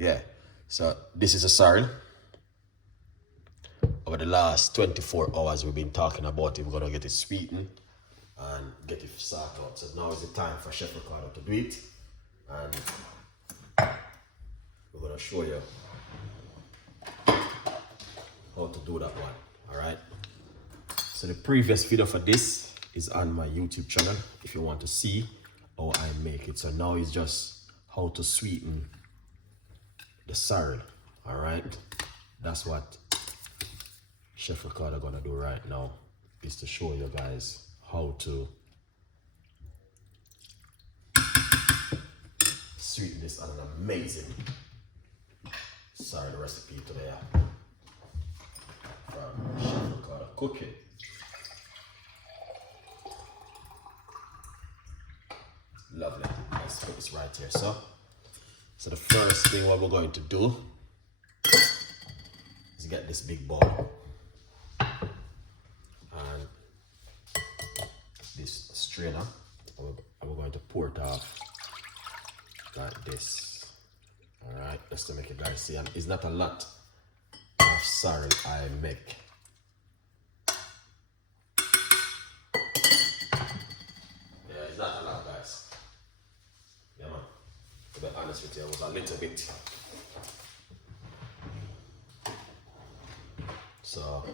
Yeah. So this is a sorrel. Over the last 24 hours we've been talking about it. We're gonna get it sweetened and get it salt out. So now is the time for Chef Ricardo to do it. And we're gonna show you how to do that one. Alright. So the previous video for this is on my YouTube channel if you want to see how I make it. So now it's just how to sweeten the sorrel. Alright. That's what Chef Ricardo gonna do right now, is to show you guys how to sweeten this on an amazing sorrel recipe today from Chef Ricardo Cooking. Lovely. Let's put this right here. So the first thing what we're going to do is get this big bowl and this strainer, and we're going to pour it off like this. All right, just to make you guys see. And it's not a lot of sorrel I make. Yeah, it's not a lot, guys. Yeah, man. To be honest with you, it was a little bit. So,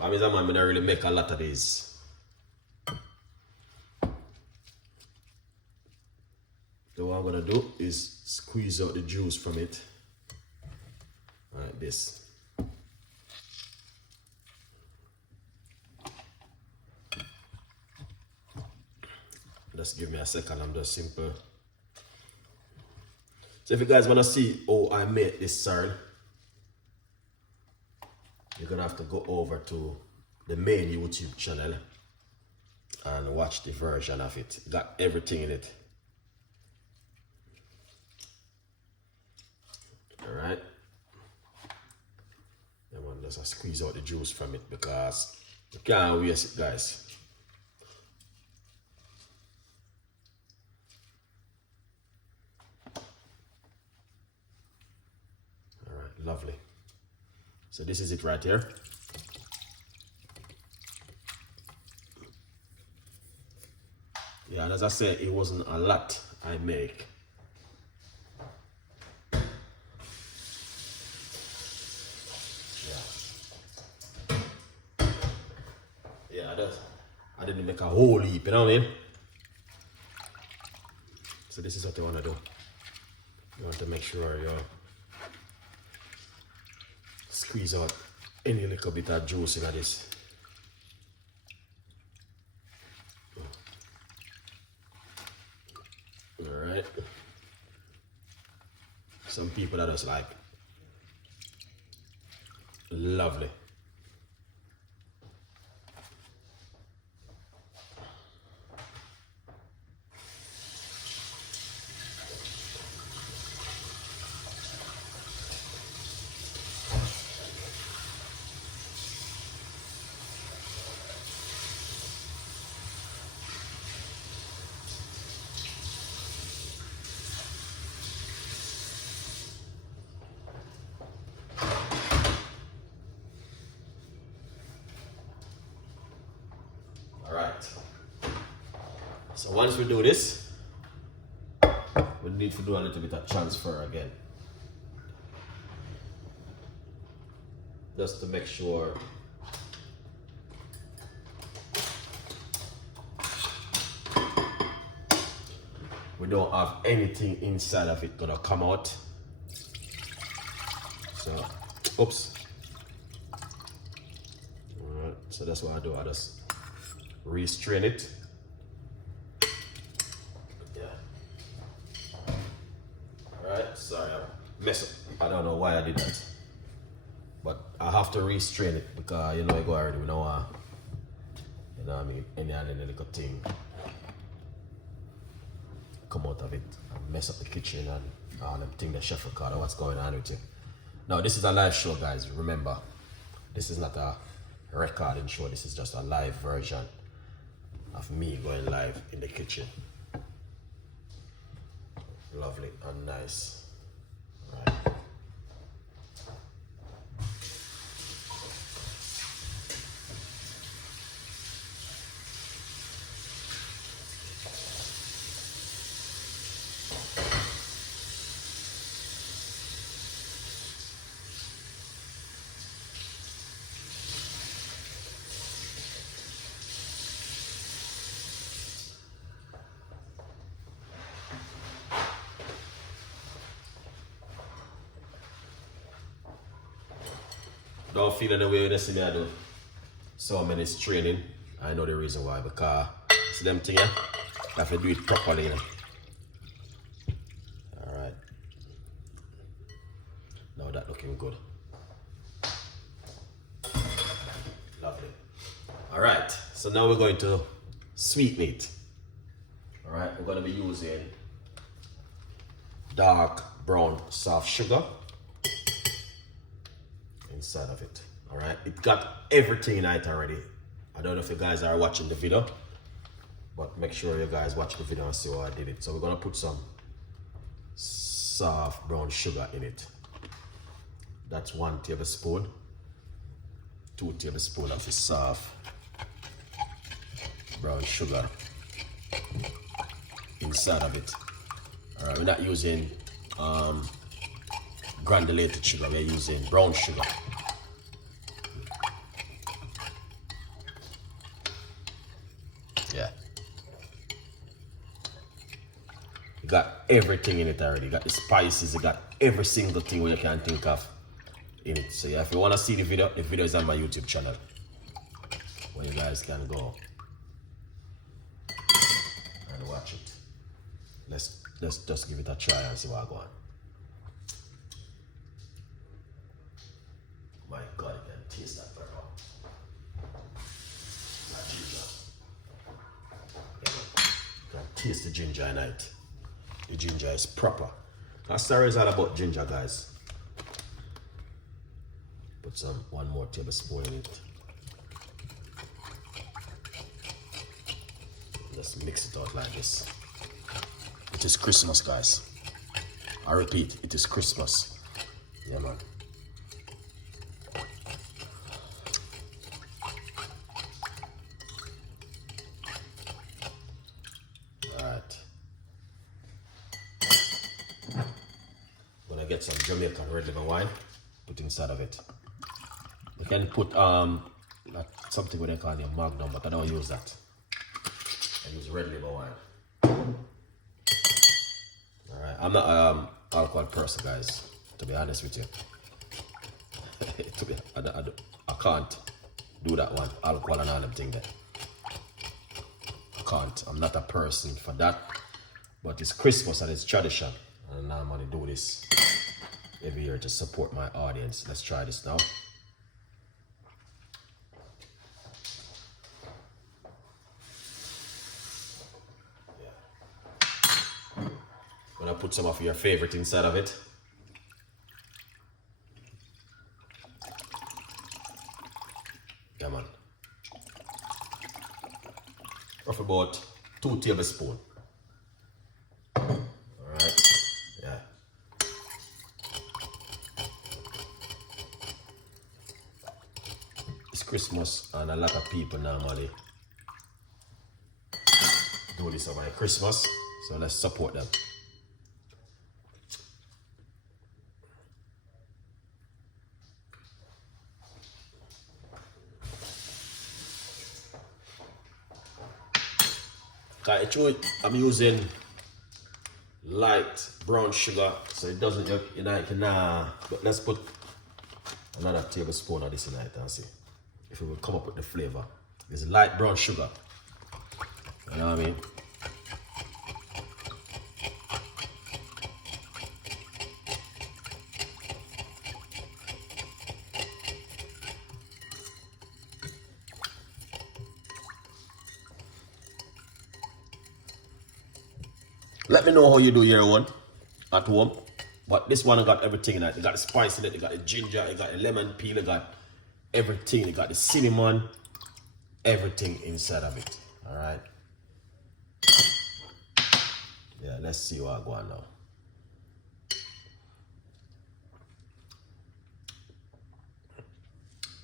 I mean, I'm gonna really make a lot of these. So what I'm gonna do is squeeze out the juice from it, like this. Just give me a second, I'm just simple. So if you guys wanna see how I make this sorrel, you're gonna have to go over to the main YouTube channel and watch the version of it. Got everything in it. Alright. And one just squeeze out the juice from it because you can't waste it, guys. Alright, lovely. So this is it right here. Yeah, and as I said, it wasn't a lot I make. Yeah, I didn't make a whole heap, you know what I mean? So this is what you want to do. You want to make sure you squeeze out any little bit of juice in this. Alright. Some people are just like, lovely. So once we do this, we need to do a little bit of transfer again. Just to make sure we don't have anything inside of it gonna come out. So, oops. Alright, so that's what I do. I just restrain it. Sorry, I messed up. I don't know why I did that. But I have to restrain it because you know I go already, we know you know what I mean, any little thing come out of it and mess up the kitchen and all them things that Chef Ricardo, what's going on with you. Now this is a live show, guys, remember. This is not a recording show, this is just a live version of me going live in the kitchen. Lovely and nice. don't feel any way when you see me I do so many training. I know the reason why, because it's them thing, yeah? You have to do it properly, you know. Alright. Now that looking good. Lovely. Alright, so now we're going to sweeten it. Alright, we're going to be using dark brown soft sugar inside of it. Alright, it got everything in it already. I don't know if you guys are watching the video, but make sure you guys watch the video and see how I did it. So we're gonna put some soft brown sugar in it. That's 1 tablespoon. 2 tablespoons of the soft brown sugar inside of it. Alright, we're not using granulated sugar, we're using brown sugar. Yeah. You got everything in it already. You got the spices, you got every single thing you can think of in it. So yeah, if you want to see the video is on my YouTube channel, where you guys can go and watch it. Let's just give it a try and see what goes on. My God, you can taste that very well. That ginger. You can taste the ginger in it. The ginger is proper. Our story is all about ginger, guys. Put some 1 more tablespoon in it. Just mix it out like this. It is Christmas, guys. I repeat, it is Christmas. Yeah, man. Alright. Gonna get some Jamaican red liver wine, put inside of it. You can put something what they call your magnum, but I don't use that. I use red liver wine. Alright, I'm not alcohol person, guys, to be honest with you. I can't do that one, alcohol and all them things there. I can't. I'm not a person for that. But it's Christmas and it's tradition. And I'm gonna do this every year to support my audience. Let's try this now. Gonna put some of your favorite inside of it. Yeah, man. Of about 2 tablespoons. Alright. Yeah. It's Christmas and a lot of people normally do this over Christmas. So let's support them. I'm using light brown sugar, so it doesn't unite. But let's put another tablespoon of this in it and see if it will come up with the flavor. It's light brown sugar. You know what I mean? Let me know how you do your one at home. But this one got everything in it. You got the spice in it, you got the ginger, you got the lemon peel, you got everything. You got the cinnamon, everything inside of it. Alright. Yeah, let's see what I go on now.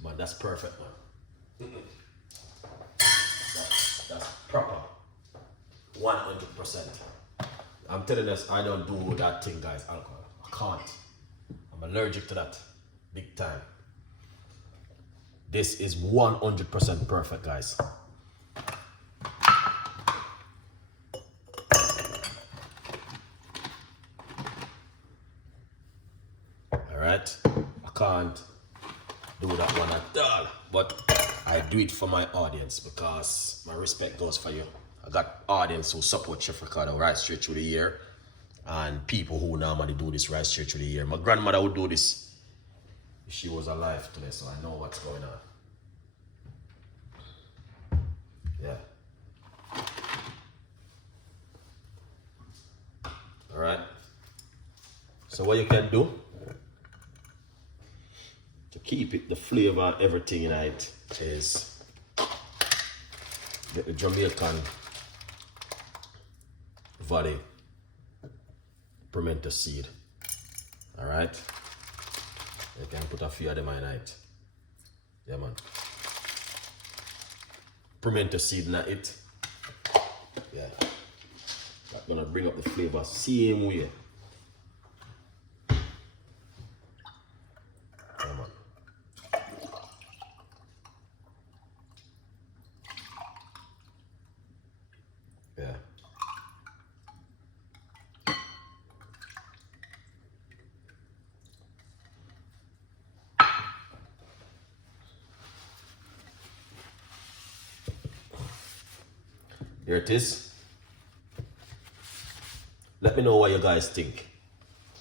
Man, that's perfect, man. That's proper. 100%. I'm telling us, I don't do that thing, guys, alcohol. I can't. I'm allergic to that. Big time. This is 100% perfect, guys. Alright? I can't do that one at all. But I do it for my audience because my respect goes for you. I got audience who support Chef Ricardo right straight through the year, and people who normally do this right straight through the year. My grandmother would do this if she was alive today, so I know what's going on. Yeah. All right. So what you can do to keep it, the flavor and everything in it, is get the Jamaican valley pimento seed. All right. You can put a few of them in it. Yeah, man. Pimento seed in it. Yeah. That's gonna bring up the flavor same way. Yeah, man. Yeah. Here it is. Let me know what you guys think.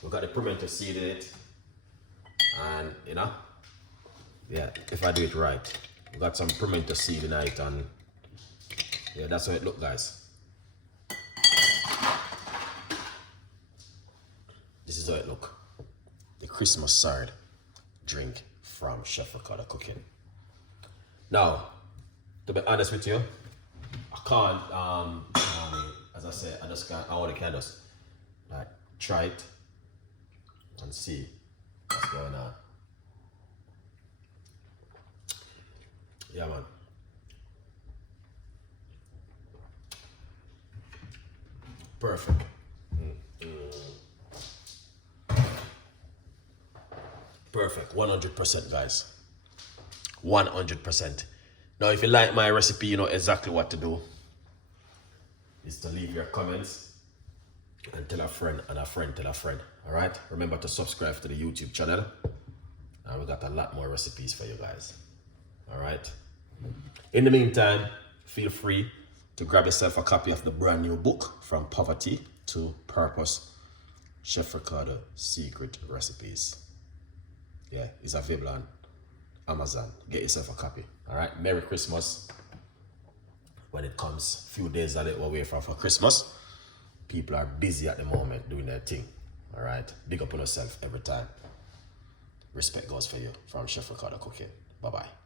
We got the pimento seed in it. And, you know, yeah, if I do it right. We got some pimento seed in it, and yeah, that's how it looks, guys. This is how it looks. The Christmas side drink from Chef Ricardo Cooking. Now, to be honest with you, I can't, as I said, I just can't, I only can just like try it and see what's going on. Yeah, man. Perfect. Perfect. 100%, guys. 100%. Now, if you like my recipe, you know exactly what to do. Is to leave your comments and tell a friend, and a friend tell a friend. All right? Remember to subscribe to the YouTube channel. And we got a lot more recipes for you guys. All right? In the meantime, feel free to grab yourself a copy of the brand new book, From Poverty to Purpose, Chef Ricardo Secret Recipes. Yeah, it's available on Amazon. Get yourself a copy. All right? Merry Christmas. When it comes, few days a little away from for Christmas, people are busy at the moment doing their thing. All right? Big up on yourself every time. Respect goes for you from Chef Ricardo Cooking. Bye-bye.